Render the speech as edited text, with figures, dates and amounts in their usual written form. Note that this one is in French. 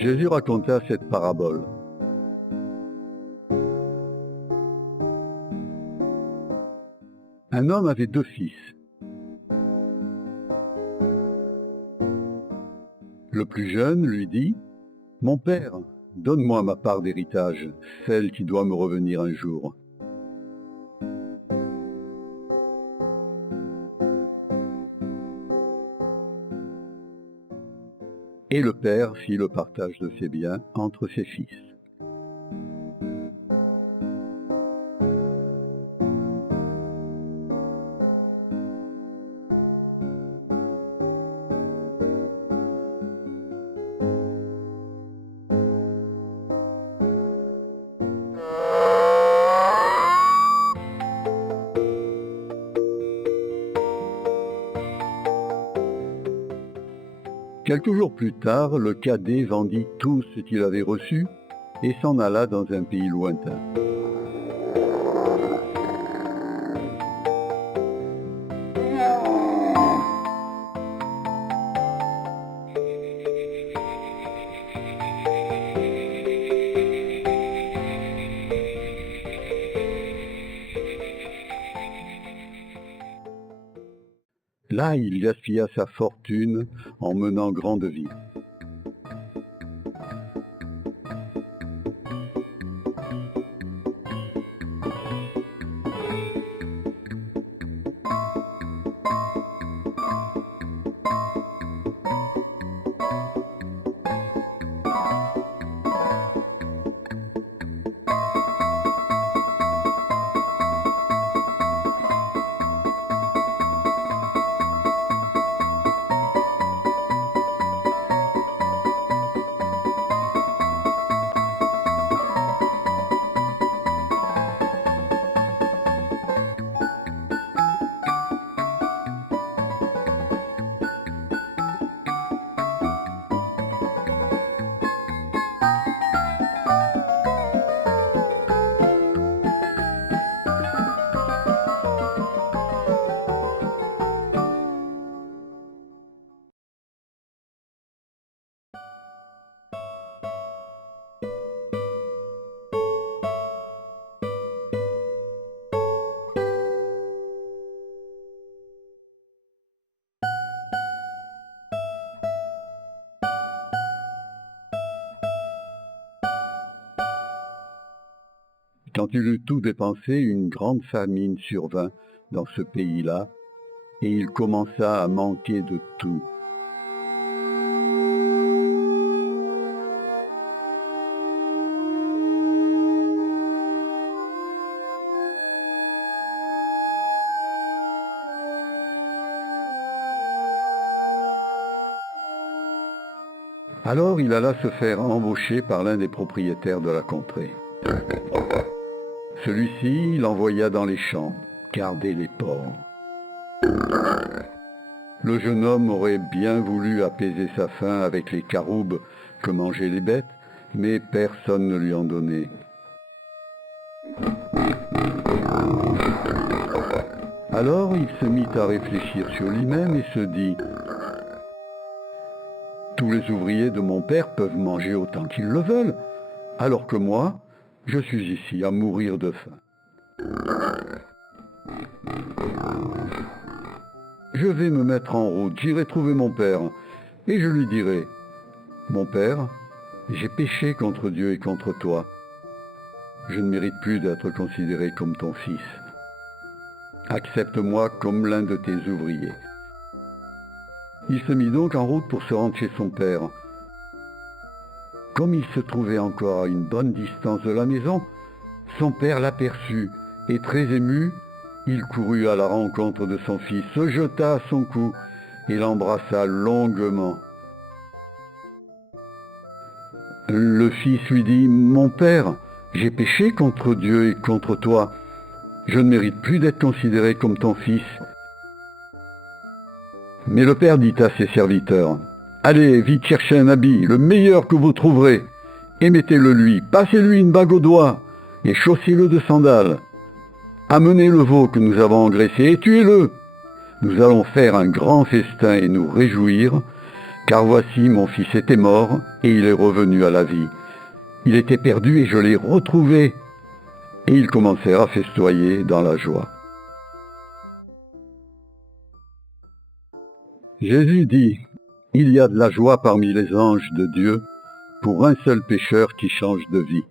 Jésus raconta cette parabole. Un homme avait 2 fils. Le plus jeune lui dit : « Mon père, donne-moi ma part d'héritage, celle qui doit me revenir un jour. » Et le père fit le partage de ses biens entre ses fils. Quelques jours plus tard, le cadet vendit tout ce qu'il avait reçu et s'en alla dans un pays lointain. Là, il gaspilla sa fortune en menant grande vie. Quand il eut tout dépensé, une grande famine survint dans ce pays-là, et il commença à manquer de tout. Alors il alla se faire embaucher par l'un des propriétaires de la contrée. Celui-ci l'envoya dans les champs, garder les porcs. Le jeune homme aurait bien voulu apaiser sa faim avec les caroubes que mangeaient les bêtes, mais personne ne lui en donnait. Alors il se mit à réfléchir sur lui-même et se dit : « Tous les ouvriers de mon père peuvent manger autant qu'ils le veulent, alors que moi, je suis ici à mourir de faim. Je vais me mettre en route, j'irai trouver mon père, et je lui dirai : Mon père, j'ai péché contre Dieu et contre toi. Je ne mérite plus d'être considéré comme ton fils. Accepte-moi comme l'un de tes ouvriers. » Il se mit donc en route pour se rendre chez son père. Comme il se trouvait encore à une bonne distance de la maison, son père l'aperçut, et très ému, il courut à la rencontre de son fils, se jeta à son cou et l'embrassa longuement. Le fils lui dit : « Mon père, j'ai péché contre Dieu et contre toi. Je ne mérite plus d'être considéré comme ton fils. » Mais le père dit à ses serviteurs : « Allez, vite chercher un habit, le meilleur que vous trouverez, et mettez-le lui, passez-lui une bague au doigt, et chaussez-le de sandales. Amenez le veau que nous avons engraissé et tuez-le. Nous allons faire un grand festin et nous réjouir, car voici mon fils était mort et il est revenu à la vie. Il était perdu et je l'ai retrouvé. Et ils commencèrent à festoyer dans la joie. Jésus dit, il y a de la joie parmi les anges de Dieu pour un seul pécheur qui change de vie.